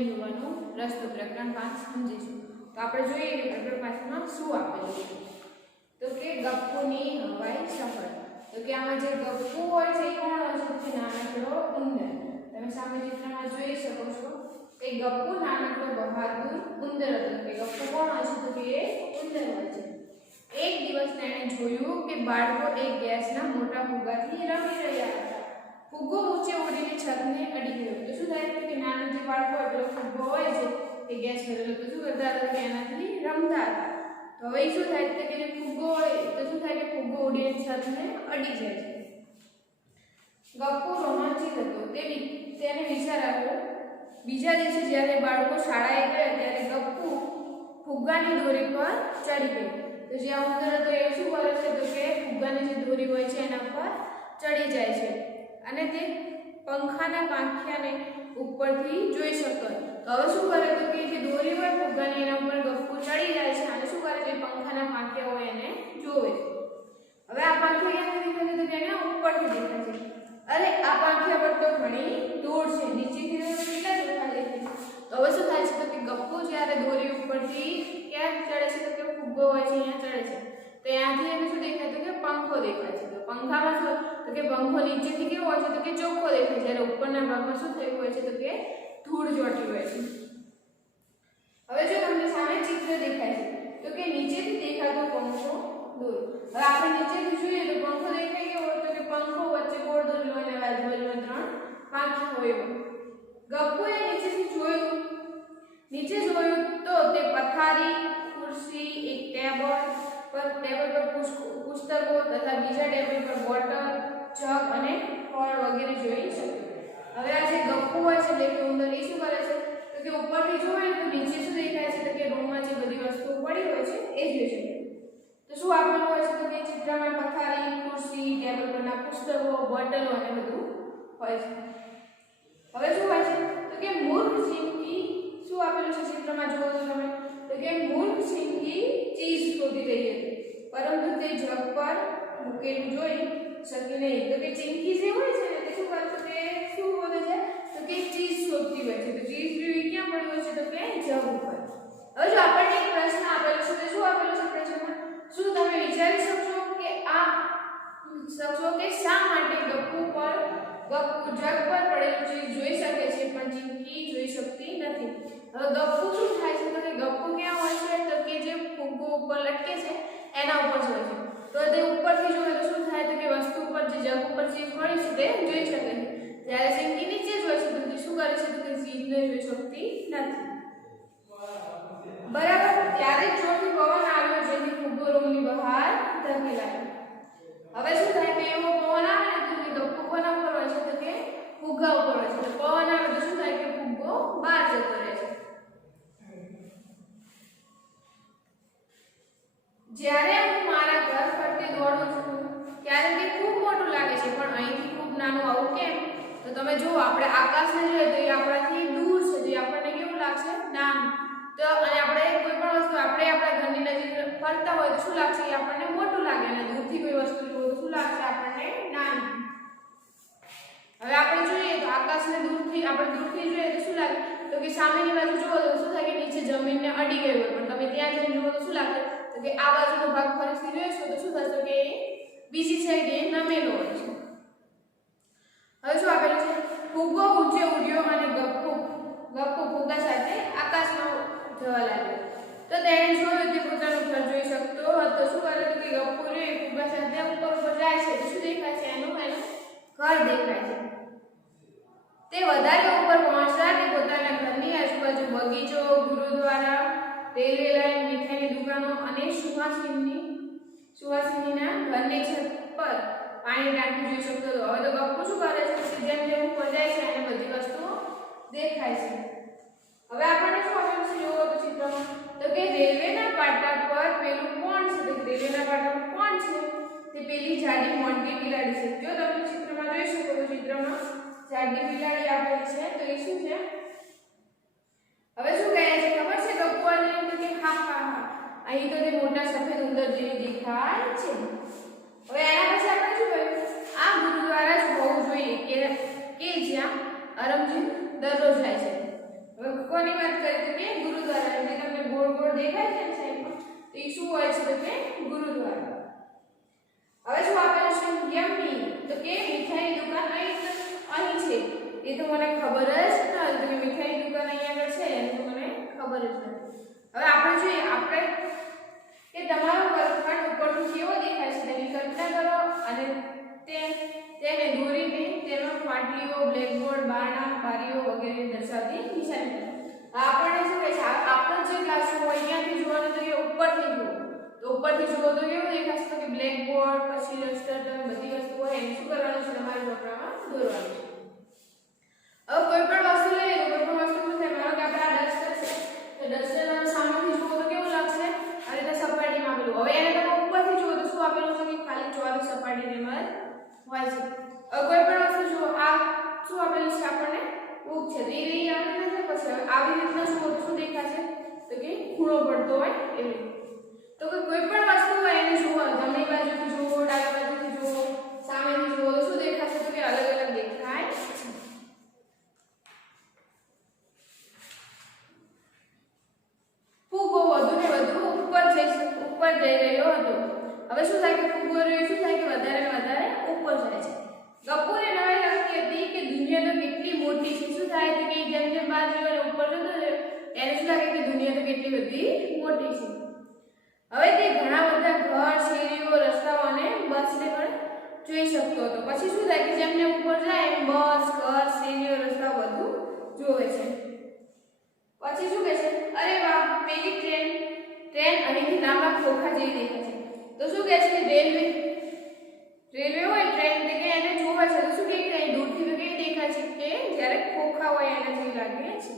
જોઈને જોવાનો રસ્તો પ્રકરણ 5 સમજીશું. તો આપણે જોઈએ કે પ્રકરણ 5 માં શું આપેલું છે. તો કે ગપ્પુની હવાઈ સફર. તો કે આમાં જે ગપ્પુ હોય છે એ કોણ હોય છે? નાનકડો ઉંદર. તમે સામે ચિત્રમાં જોઈ શકો છો કે ગપ્પુ નાનકડો બહાદુર ઉંદર હતો. કે ગપ્પુ કોણ હોય છે? તો કે એ ઉંદર હોય છે. એક દિવસ તેણે જોયું કે બાળકો એક ગેસના મોટા ફુગ્ગાથી રમી રહ્યા હતા. ફુગ્ગો ઊંચે ઉડીને છતને અડી ગયો. તો શું થાય કે નાના જે બાળકો હોય પેલો ફુગ્ગો હોય છે એ ગેસ ભરેલો, તો શું કરતા હતા કે એનાથી રમતા હતા. તો હવે શું થાય કે જે ફુગ્ગો હોય તો શું થાય કે ફુગ્ગો ઉડીને છતને અડી જાય છે. ગપ્પુ રોમાંચિત હતો. તેને વિચાર આવ્યો. બીજા દિવસે જ્યારે બાળકો શાળાએ ગયા ત્યારે ગપ્પુ ફુગ્ગાની દોરી પર ચડી ગયો. તો જ્યાં ઉંદર હતો એ શું કરે છે? તો કે ફુગ્ગાની જે દોરી હોય છે એના પર ચડી જાય છે અને તે પંખાના પાંખિયાને ઉપરથી જોઈ શકતો. તો હવે શું કરે? તો કે જે દોરી હોય ફુગ્ગાની એના ઉપર ગપ્પુ ચડી જાય છે અને શું કરે છે? પંખાના પાંખિયા હોય એને જોવે. હવે આ પાંખિયા ક્યાંથી દેખાય છે? તો તેને ઉપરથી દેખાય છે. અરે આ પાંખિયા પર તો ઘણી ધૂળ છે, નીચેથી કેટલા ચોખ્ખા દેખાય. તો હવે શું થાય છે? તો કે ગપ્પુ જ્યારે દોરી ઉપરથી ક્યાં ચડે છે? તો કે ફુગ્ગો હોય છે અહીંયા ચડે છે. તો ત્યાંથી એને શું દેખાય? તો કે પંખો દેખાય છે. તો પંખામાં શું? તો કે પંખો નીચેથી કેવો હોય છે? તો કે ચોખ્ખો દેખાય. જ્યારે ઉપરના ભાગમાં શું થયું હોય છે? તો કે ધૂળ ચોંટી હોય છે. હવે જો તમને સામે ચિત્ર દેખાય છે તો કે નીચેથી દેખાતો પંખો દૂર. હવે આપણે નીચેથી જોઈએ તો પંખો દેખાય કેવો? તો કે પંખો વચ્ચે ગોળ દોરેલો અને બાજુમાં 3 પાંખી હોય. ગપ્પુએ નીચે જોયું તો તે પથારી, ખુરશી, એક ટેબલ પર પુસ્તકો તથા બીજા ટેબલ પર બોટલ, જગ અને ફળ વગેરે જોઈ શકે. હવે આ જે ગપ્પુ હોય છે એટલે કે ઉંદર એ શું કરે છે? તો કે ઉપરથી જોવે તો નીચે શું દેખાય છે? તો કે રૂમમાં જે બધી વસ્તુઓ પડી હોય છે એ જોઈ શકે. તો શું આપેલું હોય છે? તો કે ચિત્રમાં પથારી, ખુરશી, ટેબલ પરના પુસ્તકો, બોટલો અને બધું હોય છે. હવે શું હોય છે? તો કે મૂર્ખ ચીંકી શું આપેલું છે ચિત્રમાં જુઓ તો તમે? તો કે મૂર્ખ ચીંકી ચીઝ શોધી રહી હતી પરંતુ તે જગ પર મૂકેલું જોઈ શકી નહીં. તો કે ચીંકી જે હોય છે ને તે શું કરે છે? કે શું શોધે છે? તો કે ચીઝ શોધતી હોય છે. તો ચીઝ ક્યાં પડી હોય છે? તો કે જગ ઉપર. હવે જો આપણને એક પ્રશ્ન આપેલો છે તો શું આપેલું છે પ્રશ્નમાં? શું તમે વિચારી શકશો કે શા માટે ગપ્પુ જગ પર પડેલું ચીઝ જોઈ શકે છે પણ ચીંકી જોઈ શકતી નથી? હવે ગપ્પુ શું થાય છે? તો કે ગપ્પુ ક્યાં હોય છે? તો કે જે ફુગ્ગો ઉપર લટકે છે એના ઉપર હોય છે. તો તે ઉપરથી જોવે તો શું થાય? તો કે વસ્તુ ઉપર જે જગ ઉપર ચીઝ પડી છે તે જોઈ શકે છે. જ્યારે ચીંકી નીચે જ હોય છે તો શું કરે છે? તો કે ચીઝને જોઈ શકતી નથી. બરાબર. ત્યારે જોરથી પવન આવ્યો જેથી ફુગ્ગો રૂમની બહાર ધકેલાયો. હવે શું થાય કે એવો પવન આવે ને તો ગપ્પુ કોના ઉપર હોય છે? તો કે ફુગ્ગા ઉપર હોય છે. તો પવન આવે તો શું થાય કે ફુગ્ગો બહાર જતો રહે છે. જ્યારે હું મારા ઘર ફરતે દોડું છું ત્યારે તે ખૂબ મોટું લાગે છે પણ અહીંથી ખૂબ નાનું. આવું કેમ? તો તમે જુઓ આપણે આકાશને જોઈએ તો એ આપણાથી દૂર છે, જે આપણને કેવું લાગશે? નાનું. તો અને આપણે કોઈ પણ વસ્તુ આપણે આપણા ઘરની નજીક ફરતા હોય તો શું લાગશે? એ આપણને મોટું લાગે અને દૂરથી કોઈ વસ્તુ જોઈએ તો શું લાગશે? આપણને નાનું. હવે આપણે જોઈએ તો આકાશને દૂરથી જોઈએ તો શું લાગે? તો કે સામેની બાજુ જુઓ તો શું થાય કે નીચે જમીનને અડી ગયું હોય પણ તમે ત્યાં જઈને જુઓ તો શું લાગે? તો કે આ બાજુનો ભાગ ફરીથી જોઈશો તો શું થશે? કે બીજી સાઈડે નમેલો હોય છે. હવે શું આપેલું છે? ફુગ્ગો ઊંચે ઉડ્યો અને ગપ્પુ ફુગ્ગા સાથે આકાશમાં જવા લાગ્યો. તો તેણે જોયું કે પોતાનું ઘર જોઈ શકતો હતો. શું કરે? તો કે ગપ્પુ રે ફુગ્ગા સાથે ઉપર જાય છે તો શું દેખાય છે? એનું ઘર દેખાય છે. તે વધારે ઉપર પહોંચ્યા કે પોતાના ઘરની આજુબાજુ બગીચો, ગુરુદ્વારા, રેલવે લાઈન, મીઠાઈની દુકાનો અને સુહાસિનીના ઘરની છત પર પાણી ટાંકી જોઈ શકતો હતો. હવે તો ગપ્પુ શું કરે છે? જેમ જેમ ઉપર જાય છે એને બધી વસ્તુઓ દેખાય છે. હવે આપણને શું આપેલું છે જોવો તો ચિત્રમાં? તો કે રેલવેના પાટા પર પેલું કોણ છે? તો રેલવેના પાટા પર કોણ છે? તે પેલી જાડી મોટી બિલાડી છે. જો તમે ચિત્રમાં જોઈ શકો તો ચિત્રમાં જાડી બિલાડી આપેલી છે તો એ શું છે? હવે શું કહે છે ખબર છે ગપ્પુને? તો કે હા અહીં તો તે મોટા સફેદ ઉંદર જેવી દેખાય છે. હવે એના પછી આપણે શું કહ્યું? આ ગુરુદ્વારા જ હોવું જોઈએ કે જ્યાં અરમજી દરરોજ જાય છે. હવે કોની વાત કરીએ તો કે ગુરુદ્વારા, જે તમને ગોળ ગોળ દેખાય છે ને સાઈડમાં, તો એ શું હોય છે તો કે ગુરુદ્વારા. હવે શું આપેલું છે યમ્મી, તો કે મીઠાઈની દુકાન અહીં છે. એ તો મને ખબર જ નથી કે મીઠાઈની દુકાન અહીં આગળ છે, એ તો મને ખબર જ નથી. હવે આપણે જોઈએ આપણે કે તમારો વર્ગખંડ ઉપરથી કેવો દેખાય છે તેની કલ્પના કરો અને તેને દોરીને તેમાં પાટલીઓ, બ્લેકબોર્ડ, બારણા, બારીઓ વગેરે દર્શાવતી નિશાની કરો. આપણને શું કહે છે આપણો જે ક્લાસરૂમ હોય ત્યાંથી જોવાનું તો કે ઉપરથી જુઓ, તો ઉપરથી જુઓ તો કેવું દેખાશે તો કે બ્લેકબોર્ડ, પછી રજિસ્ટર, બધી વસ્તુઓ હોય એને શું કરવાનું છે તમારે ચોપડામાં દોરવાનું છે. હવે કોઈ પણ વસ્તુ લઈએ તો કોઈ પણ વસ્તુ શું થાય, માનો કે આપણે આ ડસ્ટર છે તો ડસ્ટર સામેથી જુઓ તો કેવું લાગશે આ રીતે સપાટીમાં આપેલું. હવે એને તમે ઉપરથી જુઓ તો શું આપેલું છે કે ખાલી ચોરસ સપાટી તેમાં હોય છે. હવે કોઈ પણ વસ્તુ જુઓ આ શું આપેલું છે આપણને ઉપ છે, તો એ રહી આવી રીતે છે. પછી આવી રીતના શું દેખાશે તો કે ખૂણો પડતો હોય એવી રીતે. તો કે કોઈ પણ વસ્તુ હોય એને જુઓ, જમણી બાજુથી જુઓ, ડાબી બાજુથી જુઓ, સામેથી જુઓ તો શું દેખાશે તો કે અલગ અલગ દેખાય છે. ફુગ્ગો વધુ ને વધુ ઉપર જઈ રહ્યો હતો. હવે શું થાય કે ફુગ્ગો રહ્યો શું થાય કે વધારે ને વધારે ઉપર જાય છે. ગપ્પુને નવાઈ લાગતી હતી કે દુનિયા તો કેટલી મોટી છે. શું થાય કે જેમ જેમ બાજુ ઉપર જતો જાય એને શું લાગે કે દુનિયા તો કેટલી બધી મોટી છે. હવે તે ઘણા બધા ઘર, શેરીઓ, રસ્તાઓ અને બસને પણ જોઈ શકતો હતો. પછી શું થાય કે જેમ જેમ ઉપર જાય એમ બસ, ઘર, શેરીઓ, રસ્તાઓ બધું જોવે છે. પછી શું કહે છે અરે વાહ પેલી ટ્રેન અહીંથી લાંબા ખોખા જેવી દેખાય છે. તો શું કહે છે રેલવે હોય ટ્રેન કે એને જોવે છે તો શું કહે કે અહીં દૂરથી તો કેવી દેખાય છે કે જ્યારે ખોખા હોય એના જેવી લાગે છે.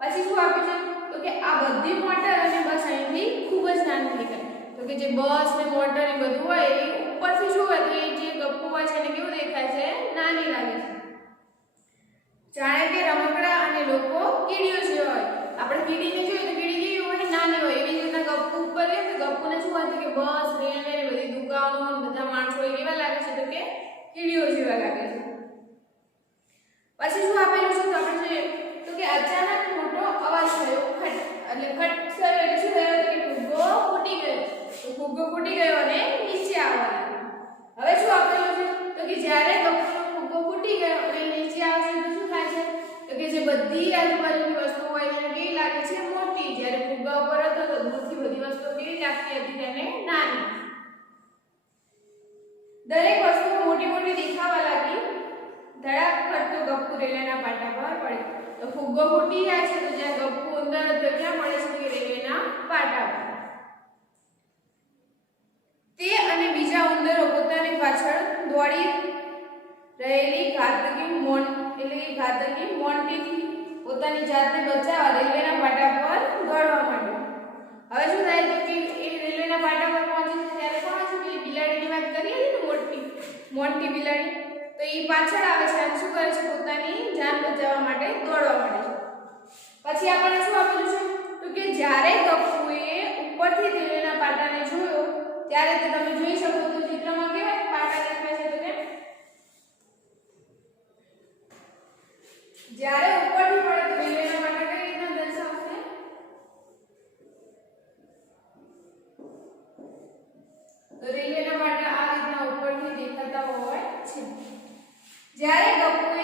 પછી શું આપે છે તો કે આ બધી મોટર અને બસ અહીંથી ખૂબ જ નાની દેખાય. તો કે જે બસ ને મોટર એ બધું હોય એ ઉપરથી જોવે તો એ જે ગપ્પુ હોય છે એને કેવું દેખાય છે નાની લાગે છે. જાણે કે રમકડા અને લોકો કીડીઓ જેવા હોય. આપણે કીડીને જોઈએ તો કીડી કેવી હોય નાની હોય, એવી રીતના ગપ્પુ ઉપર રહે તો ગપ્પુને શું હોય કે બસ, રેલવે ને બધી દુકાનો બધા માણસો કેવા લાગે છે તો કે કીડીઓ જેવા લાગે છે. પછી શું આપેલું છે તો આપણે જોઈએ તો કે અચાનક મોટો અવાજ થયો, ખટ એટલે ખટ થયો એટલે શું થયું કે ફુગ્ગો ફૂટી ગયો. તો ફુગ્ગો ફૂટી ગયો અને નીચે આવવા લાગ્યો. હવે શું આપેલું છે તો કે જ્યારે ગપ્પુનો ફુગ્ગો ફૂટી ગયો અને નીચે આવે છે તો શું થાય છે તો કે જે બધી આજુબાજુની વસ્તુઓ હોય એને કેવી લાગે છે મોટી. જ્યારે ફુગ્ગા ઉપર હતો તો દૂરથી બધી વસ્તુઓ કેવી લાગતી હતી તેને નાની. દરેક વસ્તુ મોટી મોટી દેખાવા લાગી. ધડાક કરતો ગપ્પુ રેલવેના પાટા પર પડ્યો. તો ફુગ્ગો ફૂટી જાય છે તો જ્યાં ગપ્પુ અંદર હતો ક્યાં પડે છે કે રેલવેના પાટા પર. તે અને બીજા ઉંદરો પોતાની પાછળ દોડી રહેલી ઘાતકી મોન્ટીથી પોતાની જાતને બચાવવા રેલવેના પાટા પર દોડવા માંડ્યો. હવે શું થાય તો કે એ રેલવેના પાટા પર પહોંચે છે ત્યારે કોણ છે પેલી બિલાડીની વાત કરી હતી ને મોન્ટી બિલાડી, તો એ પાછળ આવે છે અને શું કરે છે પોતાની જાન બચાવવા માટે દોડવા માંડે છે. પછી આપણને શું આપેલું છે તો કે જ્યારે ગપ્પુએ ઉપરથી રેલવેના પાટાને જોયો ત્યારે તે તમે જોઈ શકો તો ચિત્રમાં કેવા પાટા દેખાય છે તો કે જ્યારે ઉપરથી પડે તો રેલવેના પાટા કઈ રીતના દર્શાવશે તો રેલવેના પાટા આ રીતના ઉપરથી દેખાતા હોય છે. જ્યારે ગપ્પુએ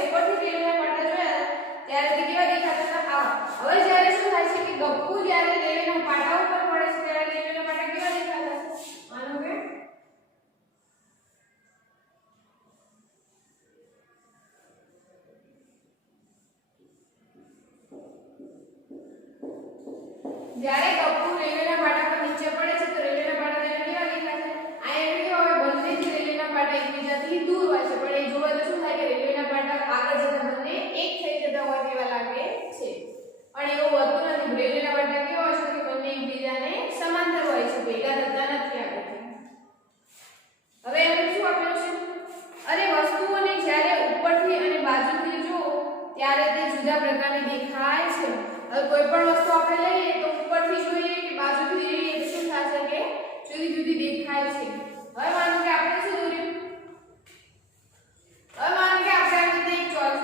ઉપરથી રેલવેના પાટા જોયા ત્યારે તે કેવા દેખાતા હતા આવા. હવે જ્યારે શું થાય છે કે ગપ્પુ જ્યારે રેલવેના પાટા ઉપર પડે છે ત્યારે રેલવેના પાટા કેવા દેખાતા છે માનો કે જ્યારે ગપ્પુ રેલવેના પાટા પર નીચે પડે છે તો રેલવેના પાટા તેને કેવા દેખાય છે આ એટલે કેવા હોય બંને જ રેલવેના પાટા એકબીજાથી દૂર હોય છે પણ એ જોવે તો શું થાય કે રેલવેના પાટા આગળ જતા બંને એક થઈ જતા હોય તેવા લાગે છે. પણ એવું હોતું નથી. રેલવેના પાટા કેવા હોય છે કે બંને એકબીજાને સમાંતર હોય છે, ભેગા થતા નથી આગળ. હવે એમાં શું આપેલું છે અરે વસ્તુઓને જ્યારે ઉપરથી અને બાજુથી જુઓ ત્યારે તે જુદા પ્રકારની દેખાય છે. હવે કોઈ પણ વસ્તુ આપણે લઈએ તો ઉપરથી જોઈએ કે બાજુથી જોઈએ તો શું થશે કે જુદી જુદી દેખાય છે. હવે માનો કે આપણે શું દોર્યું, હવે માનો કે આપણે આ રીતે એક ચોરસ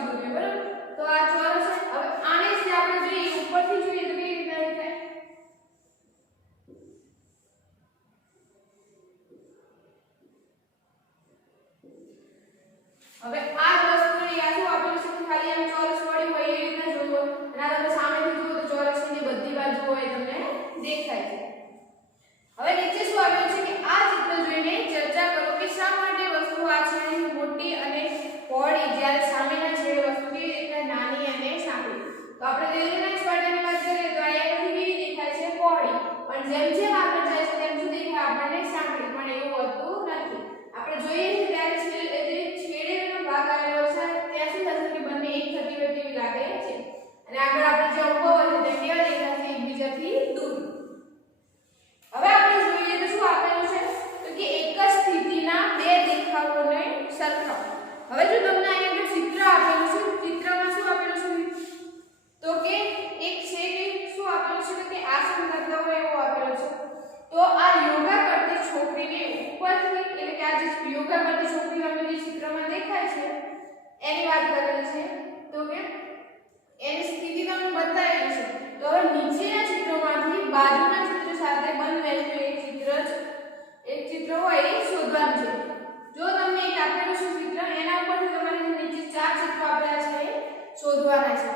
ડુક્કર પરથી છોકરી રમેલી જે ચિત્રમાં દેખાય છે એની વાત કરેલી છે તો કે એની સ્થિતિ તમને બતાવેલી છે તો હવે નીચેના ચિત્રોમાંથી બાજુના ચિત્ર સાથે બનવેલું એક ચિત્ર હોય એ શોધવાનું છે જો તમને એક આપેલું છે ચિત્ર એના ઉપરથી તમારે નીચે ચાર ચિત્રો આપેલા છે એ શોધવાના છે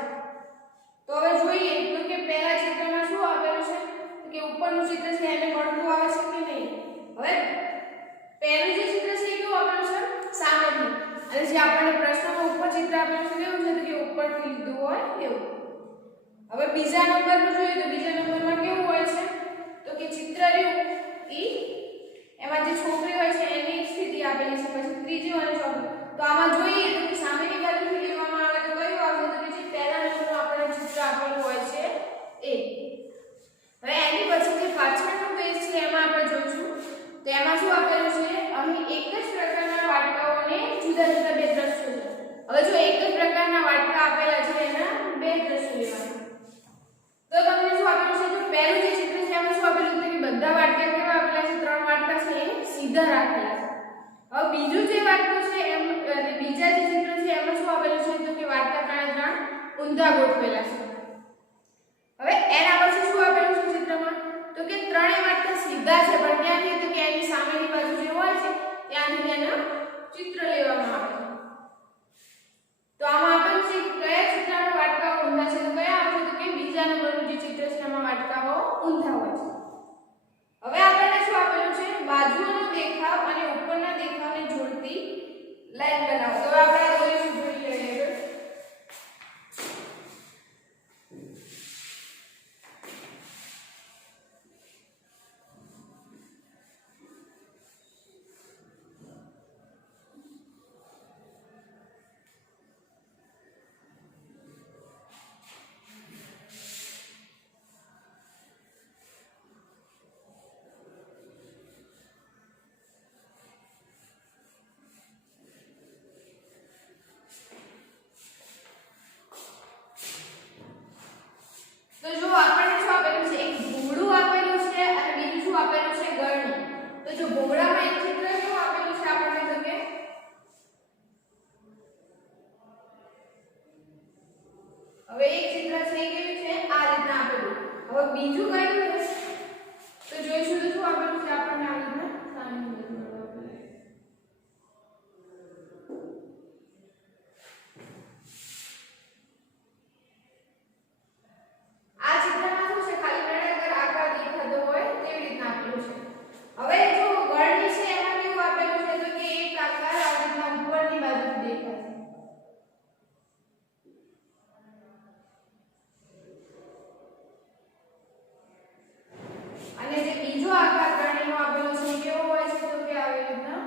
તો હવે જોઈએ તો કે પહેલા ચિત્રમાં શું આપેલું છે તો કે ઉપરનું ચિત્ર છે એને મળતું આવે છે કે નહીં હવે પહેલું જે ચિત્ર છે એ કેવું આપેલું છે સામેથી અને જે આપણને પ્રશ્નમાં ઉપર ચિત્ર આપેલું છે કેવું છે તો કે ઉપરથી લીધું હોય એવું હવે બીજા નંબરનું જોઈએ તો બીજા નંબરમાં કેવું હોય છે તો કે ચિત્ર રહ્યું ઈ એમાં જે છોકરી હોય છે એની એક સ્થિતિ આપેલી છે પછી ત્રીજી અને ચોથી તો આમાં જોઈએ તો કે સામેની બાજુથી લેવામાં આવે તો કયું આવશે તો કે જે પહેલા નંબરનું આપણે ચિત્ર આપેલું હોય છે એ હવે એની પછી જે પાછળનું પેજ છે એમાં આપણે જોઈશું તો એમાં શું આપેલું છે અહીં એક જ પ્રકારના વાટકાઓને જુદા જુદા બે દ્રશ્યો છે હવે જો એક જ પ્રકારના વાટકા આપેલા છે એના બે દ્રશ્યો લેવાના તો તમને શું આપેલું છે તો પહેલું જે ચિત્ર છે એમાં શું આપેલું છે કે બધા વાટકા કેવા આપેલા છે ત્રણ વાટકા છે એ સીધા રાખેલા છે હવે બીજું જે વાટકું છે એમ અને બીજા જે ચિત્ર છે એમાં શું આપેલું છે તો કે વાટકા ત્રણે ત્રણ ઊંધા ગોઠવેલા છે હવે એના પછી શું આપેલું છે ચિત્રમાં તો કે ત્રણેય વાટકા સીધા છે પણ ક્યાંથી તો કે એની સામેની બાજુ જે હોય છે ત્યાંથી તેનું ચિત્ર લેવામાં આવે છે તો આમાં આપેલું છે કે કયા ચિત્રમાં વાટકાઓ ઊંધા છે તો કયા આવશે તો કે બીજા નંબરનું જે ચિત્ર છે એમાં વાટકાઓ ઊંધા હોય છે હવે આપણને શું આપેલું છે બાજુનો દેખાવ અને ઉપરના દેખાવને જોડતી લાઈન બનાવો તો આપણે આ દોરીશું જોઈ લઈએ બીજું કયું છે તો જોઈશું તો શું આપેલું છે આપણને આ રીતના સામેની બાજુ આ ચિત્રમાં શું છે ખાલી નળાકાર આકાર દેખાતો હોય તેવી રીતના આપેલું છે હવે જો ગળણી છે એમાં કેવું આપેલું છે તો કે એક આકાર આ રીતના ઉપરની બાજુથી દેખાય છે અને જે બીજો આકાર ગળણીનો આપેલો છે કેવો હોય છે તો કે આવી રીતના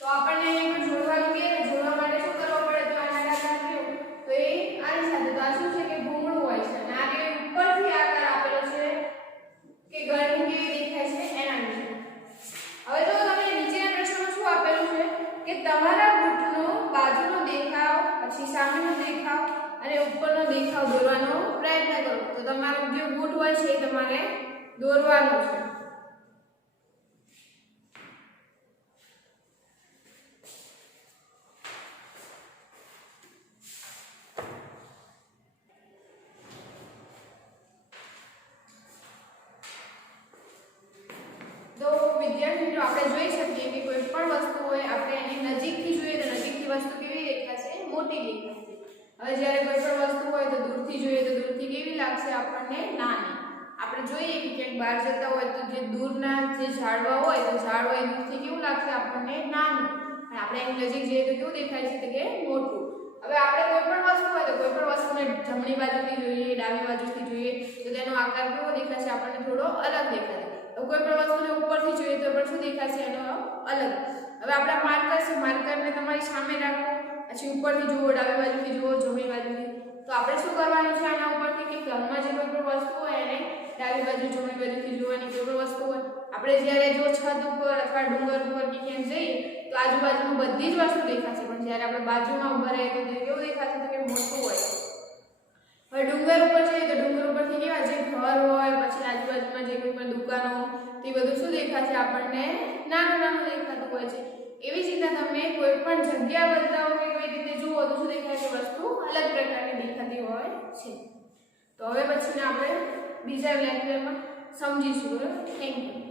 તો આપણને અહીં પર જોડવાનું કે જોડવા માટે શું કરવું પડે તો આના આકાર કેવો તો એ આની સાથે તો આ શું છે કે ભૂંગળું હોય છે અને આ જે ઉપરથી આકાર આપેલો છે કે ગળણી કેવી દેખાય છે એના વિશે હવે જો તમને નીચેના પ્રશ્નમાં શું આપેલું છે કે તમારા બૂટનો બાજુનો દેખાવ પછી સામેનો દેખાવ અને ઉપરનો દેખાવ દોરવાનો પ્રયત્ન કરો તો તમારો જે બૂટ હોય છે એ તમારે દોરવાનો છે તો વિદ્યાર્થી મિત્રો આપણે જોઈ શકીએ કે કોઈ પણ વસ્તુ હોય આપણે એની નજીકથી જોઈએ તો નજીકથી વસ્તુ કેવી દેખાશે મોટી દેખાશે હવે જ્યારે કોઈ પણ વસ્તુ હોય તો દૂરથી જોઈએ તો દૂરથી કેવી લાગશે આપણને નાની આપણે જોઈએ કે ક્યાંક બહાર જતા હોય તો જે દૂરના જે ઝાડવા હોય તો ઝાડવા એ દૂરથી કેવું લાગશે આપણને નાનું અને આપણે એની નજીક જઈએ તો કેવું દેખાય છે કે મોટું હવે આપણે કોઈ પણ વસ્તુ હોય તો કોઈ પણ વસ્તુને જમણી બાજુથી જોઈએ ડાબી બાજુથી જોઈએ તો તેનો આકાર કેવો દેખાશે આપણને થોડો અલગ દેખાશે કોઈ પણ વસ્તુને ઉપરથી જોઈએ તો પણ શું દેખાશે એનો અલગ હવે આપણે માર્કર છે માર્કરને તમારી સામે રાખો પછી ઉપરથી જુઓ ડાબી બાજુથી જુઓ જમણી બાજુથી તો આપણે શું કરવાનું છે આના ઉપરથી કે ઘરમાં જે કોઈ પણ વસ્તુ હોય એને ડાબી બાજુ જમણી બાજુથી જોવાની કોઈ પણ વસ્તુ હોય આપણે જ્યારે જો છત ઉપર અથવા ડુંગર ઉપર કે ક્યાંક જઈએ તો આજુબાજુમાં બધી જ વસ્તુ દેખાશે પણ જ્યારે આપણે બાજુમાં ઊભા રહીએ તો કેવું દેખાશે તો કે મોટું હોય હવે ડુંગર ઉપર જઈએ તો ડુંગર ઉપરથી કેવા ઘર હોય પછી આજુબાજુમાં જે કોઈ પણ દુકાનો તે બધું શું દેખાશે આપણને નાનું નાનું દેખાતું હોય છે એવી જ રીતે તમે કોઈ પણ જગ્યા બદલાવો કે કોઈ રીતે જુઓ તો શું દેખાય કે વસ્તુ અલગ પ્રકારની દેખાતી હોય છે તો હવે પછીના આપણે બીજા લેક્ચરમાં સમજીશું થેન્ક યુ